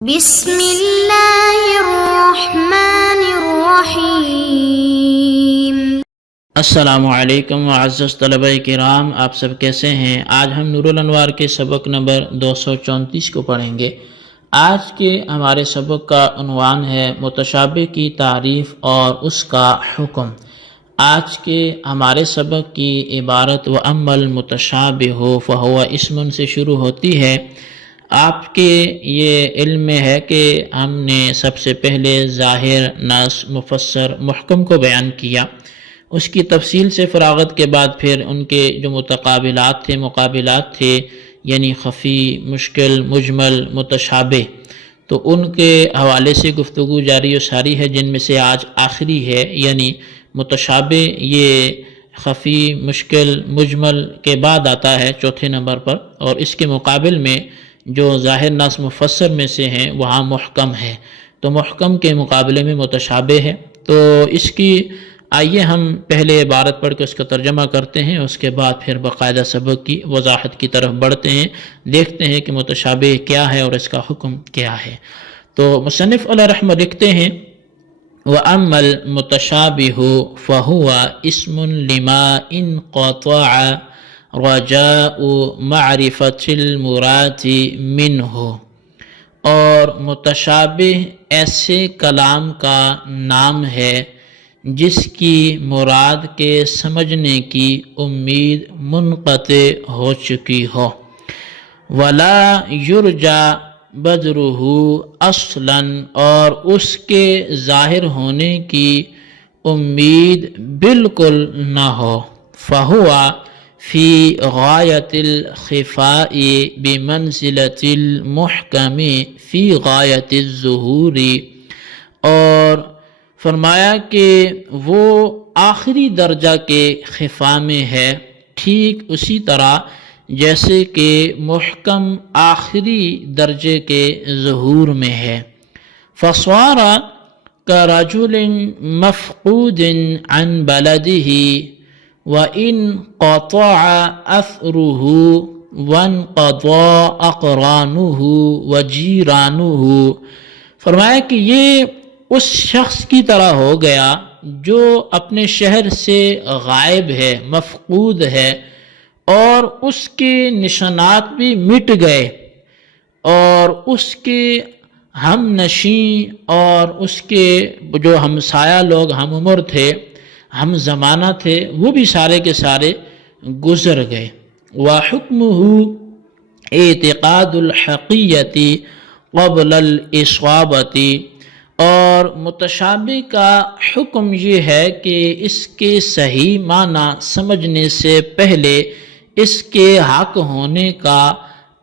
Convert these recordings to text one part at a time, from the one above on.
بسم اللہ الرحمن الرحیم۔ السلام علیکم معزز طلبہ کرام، آپ سب کیسے ہیں؟ آج ہم نور الانوار کے سبق نمبر 234 کو پڑھیں گے۔ آج کے ہمارے سبق کا عنوان ہے متشابہ کی تعریف اور اس کا حکم۔ آج کے ہمارے سبق کی عبارت وَأَمَّا الْمُتَشَابِهُ فَهُوَ اسم سے شروع ہوتی ہے۔ آپ کے یہ علم میں ہے کہ ہم نے سب سے پہلے ظاہر، نص، مفسر، محکم کو بیان کیا۔ اس کی تفصیل سے فراغت کے بعد پھر ان کے جو مقابلات تھے یعنی خفی، مشکل، مجمل، متشابہ، تو ان کے حوالے سے گفتگو جاری و ساری ہے، جن میں سے آج آخری ہے، یعنی متشابہ یہ خفی، مشکل، مجمل کے بعد آتا ہے چوتھے نمبر پر، اور اس کے مقابل میں جو ظاہر، نص، مفسر میں سے ہیں وہاں محکم ہے، تو محکم کے مقابلے میں متشابہ ہے۔ تو اس کی آئیے ہم پہلے عبارت پڑھ کے اس کا ترجمہ کرتے ہیں، اس کے بعد پھر باقاعدہ سبق کی وضاحت کی طرف بڑھتے ہیں، دیکھتے ہیں کہ متشابہ کیا ہے اور اس کا حکم کیا ہے۔ تو مصنف علیہ رحمہ لکھتے ہیں وَأَمَّا الْمُتَشَابِهُ فَهُوَ اسْمٌ لِمَا انْقَطَعَ رجاء معرفت المراد منہ، اور متشابہ ایسے کلام کا نام ہے جس کی مراد کے سمجھنے کی امید منقطع ہو چکی ہو۔ ولا یرجا بدرہ اصلاً، اور اس کے ظاہر ہونے کی امید بالکل نہ ہو۔ فہو فی غایت الخفاء بمنزلۃ المحکم فی غایت الظہور، اور فرمایا کہ وہ آخری درجہ کے خفا میں ہے، ٹھیک اسی طرح جیسے کہ محکم آخری درجے کے ظہور میں ہے۔ فصار کرجل مفقود عن بلدہ وَإِنْ قَطَعَ أَثْرُهُ وَانْقَضَى أَقْرَانُهُ وَجِيرَانُهُ، فرمایا کہ یہ اس شخص کی طرح ہو گیا جو اپنے شہر سے غائب ہے، مفقود ہے، اور اس کے نشانات بھی مٹ گئے، اور اس کے ہم نشیں اور اس کے جو ہمسایہ لوگ ہم عمر تھے، ہم زمانہ تھے، وہ بھی سارے کے سارے گزر گئے۔ وَحُکْمُهُ اعتقاد الحقیۃ قبل الاصابۃ، اور متشابہ کا حکم یہ ہے کہ اس کے صحیح معنی سمجھنے سے پہلے اس کے حق ہونے کا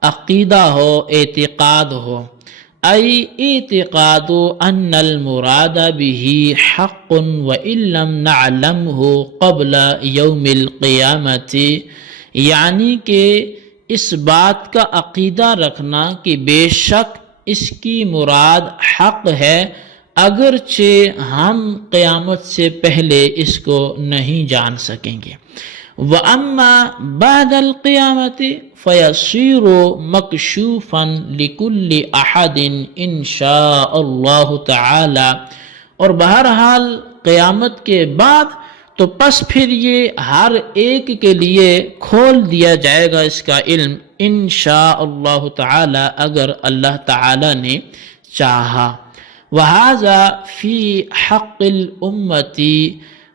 عقیدہ ہو، اعتقاد ہو۔ ای اعتقاد ان المراد به حق وان لم نعلمه قبل یوم القیامت، یعنی کہ اس بات کا عقیدہ رکھنا کہ بے شک اس کی مراد حق ہے اگرچہ ہم قیامت سے پہلے اس کو نہیں جان سکیں گے۔ وَأَمَّا بَعْدَ الْقِيَامَةِ فَيَصِيرُ مَكْشُوفًا لِكُلِّ أَحَدٍ إِن شَاءَ اللَّهُ تَعَالَى، اور بہرحال قیامت کے بعد تو پس پھر یہ ہر ایک کے لیے کھول دیا جائے گا اس کا علم، انشاء اللہ تعالی، اگر اللہ تعالی نے چاہا۔ وَهَذَا فِي حَقِّ الْأُمَّةِ،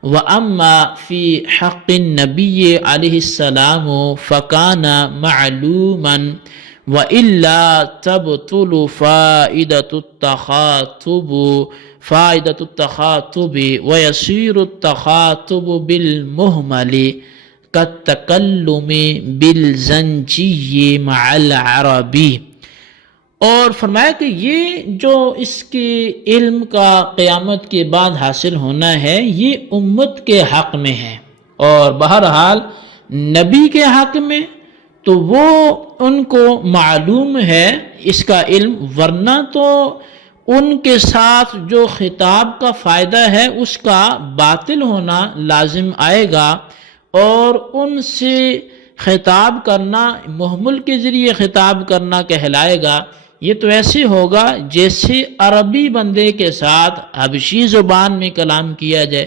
وَأَمَّا فِي حَقِّ النَّبِيِّ عَلَيْهِ السَّلَامُ فَكَانَ مَعْلُومًا وَإِلَّا تَبْطُلُ فَائِدَةُ التَّخَاطُبِ وَيَصِيرُ التَّخَاطُبُ بِالْمُهْمَلِ كَالتَّكَلُّمِ بِالزَّنْجِيِّ مَعَ الْعَرَبِ، اور فرمایا کہ یہ جو اس کے علم کا قیامت کے بعد حاصل ہونا ہے یہ امت کے حق میں ہے، اور بہرحال نبی کے حق میں تو وہ ان کو معلوم ہے اس کا علم، ورنہ تو ان کے ساتھ جو خطاب کا فائدہ ہے اس کا باطل ہونا لازم آئے گا، اور ان سے خطاب کرنا محمل کے ذریعے خطاب کرنا کہلائے گا، یہ تو ایسے ہوگا جیسے عربی بندے کے ساتھ حبشی زبان میں کلام کیا جائے۔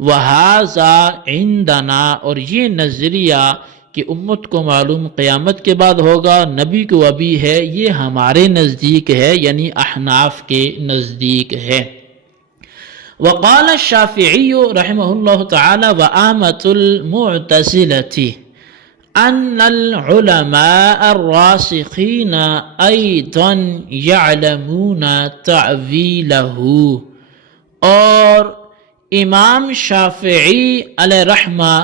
وَهَذَا عِندَنَا، اور یہ نظریہ کہ امت کو معلوم قیامت کے بعد ہوگا، نبی کو ابھی ہے، یہ ہمارے نزدیک ہے، یعنی احناف کے نزدیک ہے۔ وقال الشافعی رحمہ اللہ تعالی وآمة المعتزلة ان العلماء الراسخین ایضا یعلمون تعویلہ، اور امام شافعی علیہ رحمہ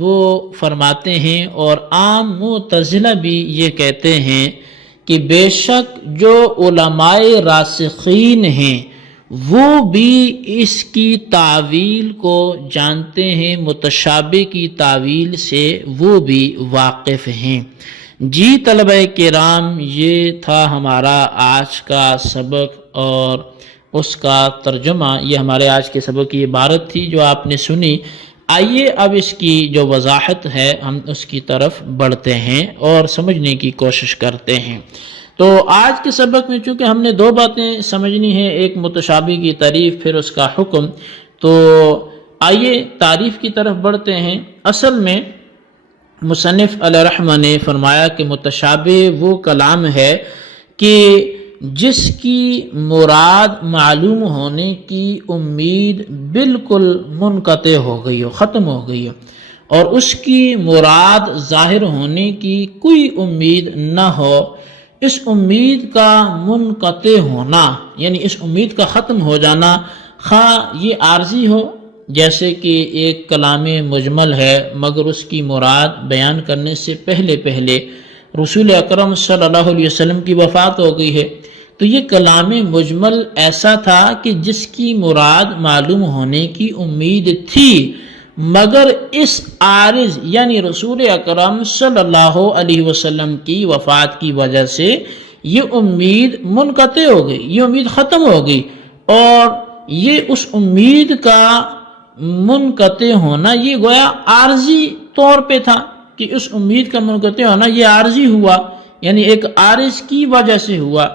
وہ فرماتے ہیں، اور عام معتزلہ بھی یہ کہتے ہیں کہ بے شک جو علماء راسخین ہیں وہ بھی اس کی تعویل کو جانتے ہیں، متشابہ کی تعویل سے وہ بھی واقف ہیں۔ جی طلبہ کرام، یہ تھا ہمارا آج کا سبق اور اس کا ترجمہ۔ یہ ہمارے آج کے سبق کی عبارت تھی جو آپ نے سنی۔ آئیے اب اس کی جو وضاحت ہے ہم اس کی طرف بڑھتے ہیں اور سمجھنے کی کوشش کرتے ہیں۔ تو آج کے سبق میں چونکہ ہم نے دو باتیں سمجھنی ہیں، ایک متشابہ کی تعریف، پھر اس کا حکم، تو آئیے تعریف کی طرف بڑھتے ہیں۔ اصل میں مصنف علیہ رحمہ نے فرمایا کہ متشابہ وہ کلام ہے کہ جس کی مراد معلوم ہونے کی امید بالکل منقطع ہو گئی ہو، ختم ہو گئی ہو، اور اس کی مراد ظاہر ہونے کی کوئی امید نہ ہو۔ اس امید کا منقطع ہونا یعنی اس امید کا ختم ہو جانا، خواہ یہ عارضی ہو، جیسے کہ ایک کلام مجمل ہے مگر اس کی مراد بیان کرنے سے پہلے رسول اکرم صلی اللہ علیہ وسلم کی وفات ہو گئی ہے، تو یہ کلام مجمل ایسا تھا کہ جس کی مراد معلوم ہونے کی امید تھی، مگر اس عارض یعنی رسول اکرم صلی اللہ علیہ وسلم کی وفات کی وجہ سے یہ امید منقطع ہو گئی، یہ امید ختم ہو گئی، اور یہ اس امید کا منقطع ہونا یہ گویا عارضی طور پہ تھا، کہ اس امید کا منقطع ہونا یہ عارضی ہوا، یعنی ایک عارض کی وجہ سے ہوا۔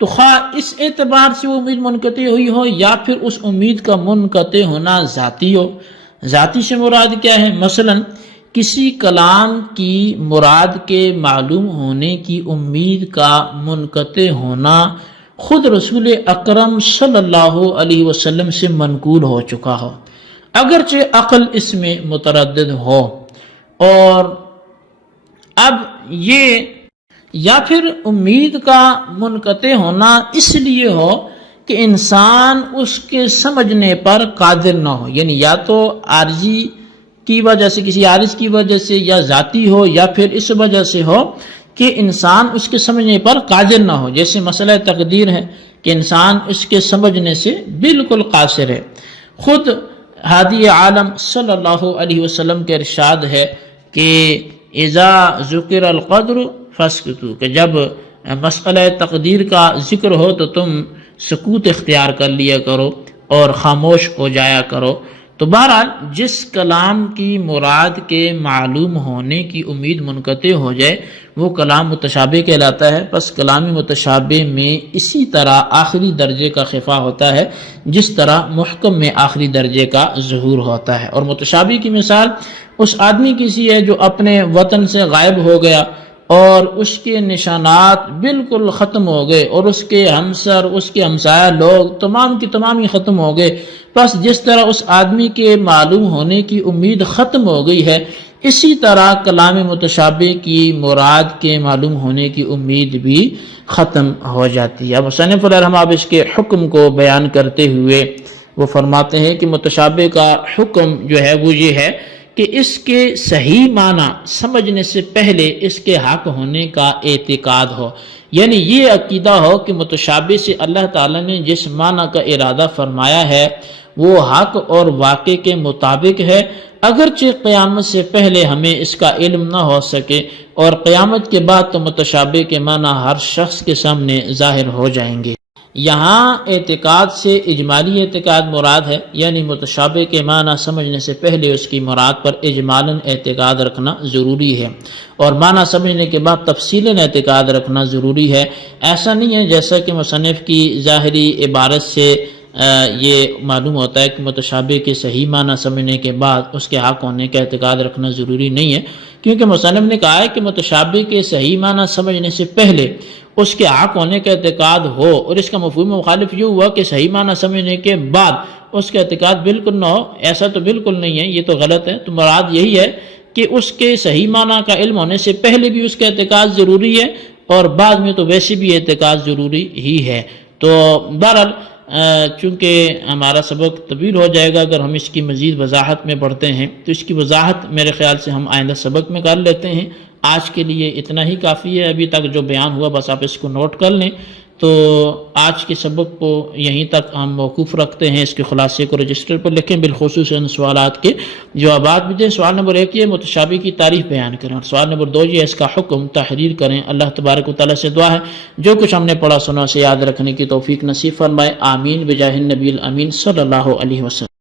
تو خواہ اس اعتبار سے وہ امید منقطع ہوئی ہو یا پھر اس امید کا منقطع ہونا ذاتی ہو۔ ذاتی سے مراد کیا ہے؟ مثلا کسی کلام کی مراد کے معلوم ہونے کی امید کا منقطع ہونا خود رسول اکرم صلی اللہ علیہ وسلم سے منقول ہو چکا ہو، اگرچہ عقل اس میں متردد ہو، اور اب یہ یا پھر امید کا منقطع ہونا اس لیے ہو کہ انسان اس کے سمجھنے پر قادر نہ ہو، یعنی یا تو عارضی کی وجہ سے، کسی عارض کی وجہ سے، یا ذاتی ہو، یا پھر اس وجہ سے ہو کہ انسان اس کے سمجھنے پر قادر نہ ہو، جیسے مسئلہ تقدیر ہے کہ انسان اس کے سمجھنے سے بالکل قاصر ہے۔ خود ہادی عالم صلی اللہ علیہ وسلم کے ارشاد ہے کہ اذا ذکر القدر فاسکتوا، کہ جب مسئلہ تقدیر کا ذکر ہو تو تم سکوت اختیار کر لیا کرو اور خاموش ہو جایا کرو۔ تو بہرحال جس کلام کی مراد کے معلوم ہونے کی امید منقطع ہو جائے وہ کلام متشابہ کہلاتا ہے۔ پس کلام متشابہ میں اسی طرح آخری درجے کا خفا ہوتا ہے جس طرح محکم میں آخری درجے کا ظہور ہوتا ہے۔ اور متشابہ کی مثال اس آدمی کی سی ہے جو اپنے وطن سے غائب ہو گیا اور اس کے نشانات بالکل ختم ہو گئے، اور اس کے ہمسر، اس کے ہمسایہ لوگ تمام کی تمام ہی ختم ہو گئے۔ بس جس طرح اس آدمی کے معلوم ہونے کی امید ختم ہو گئی ہے، اسی طرح کلام متشابہ کی مراد کے معلوم ہونے کی امید بھی ختم ہو جاتی ہے۔ اب مصنف علیہ رحمہ اس کے حکم کو بیان کرتے ہوئے وہ فرماتے ہیں کہ متشابہ کا حکم جو ہے وہ یہ ہے کہ اس کے صحیح معنی سمجھنے سے پہلے اس کے حق ہونے کا اعتقاد ہو، یعنی یہ عقیدہ ہو کہ متشابہ سے اللہ تعالیٰ نے جس معنی کا ارادہ فرمایا ہے وہ حق اور واقع کے مطابق ہے، اگرچہ قیامت سے پہلے ہمیں اس کا علم نہ ہو سکے، اور قیامت کے بعد تو متشابہ کے معنی ہر شخص کے سامنے ظاہر ہو جائیں گے۔ یہاں اعتقاد سے اجمالی اعتقاد مراد ہے، یعنی متشابہ کے معنی سمجھنے سے پہلے اس کی مراد پر اجمالاً اعتقاد رکھنا ضروری ہے، اور معنی سمجھنے کے بعد تفصیلاً اعتقاد رکھنا ضروری ہے۔ ایسا نہیں ہے جیسا کہ مصنف کی ظاہری عبارت سے یہ معلوم ہوتا ہے کہ متشابہ کے صحیح معنی سمجھنے کے بعد اس کے حق ہونے کا اعتقاد رکھنا ضروری نہیں ہے، کیونکہ مصنف نے کہا ہے کہ متشابہ کے صحیح معنی سمجھنے سے پہلے اس کے حق ہونے کا اعتقاد ہو، اور اس کا مفہوم مخالف یہ ہوا کہ صحیح معنی سمجھنے کے بعد اس کا اعتقاد بالکل نہ ہو۔ ایسا تو بالکل نہیں ہے، یہ تو غلط ہے۔ تو مراد یہی ہے کہ اس کے صحیح معنی کا علم ہونے سے پہلے بھی اس کا اعتقاد ضروری ہے، اور بعد میں تو ویسے بھی اعتقاد ضروری ہی ہے۔ تو بہرحال چونکہ ہمارا سبق طویل ہو جائے گا اگر ہم اس کی مزید وضاحت میں پڑھتے ہیں، تو اس کی وضاحت میرے خیال سے ہم آئندہ سبق میں کر لیتے ہیں۔ آج کے لیے اتنا ہی کافی ہے، ابھی تک جو بیان ہوا بس آپ اس کو نوٹ کر لیں۔ تو آج کے سبق کو یہیں تک ہم موقوف رکھتے ہیں، اس کے خلاصے کو رجسٹر پر لکھیں، بالخصوص ان سوالات کے جوابات بھی دیں۔ سوال نمبر 1 یہ متشابہ کی تعریف بیان کریں، اور سوال نمبر 2 یہ اس کا حکم تحریر کریں۔ اللہ تبارک و تعالیٰ سے دعا ہے جو کچھ ہم نے پڑھا سنا اسے یاد رکھنے کی توفیق نصیب فرمائے، آمین بجاہ النبی الامین صلی اللہ علیہ وسلم۔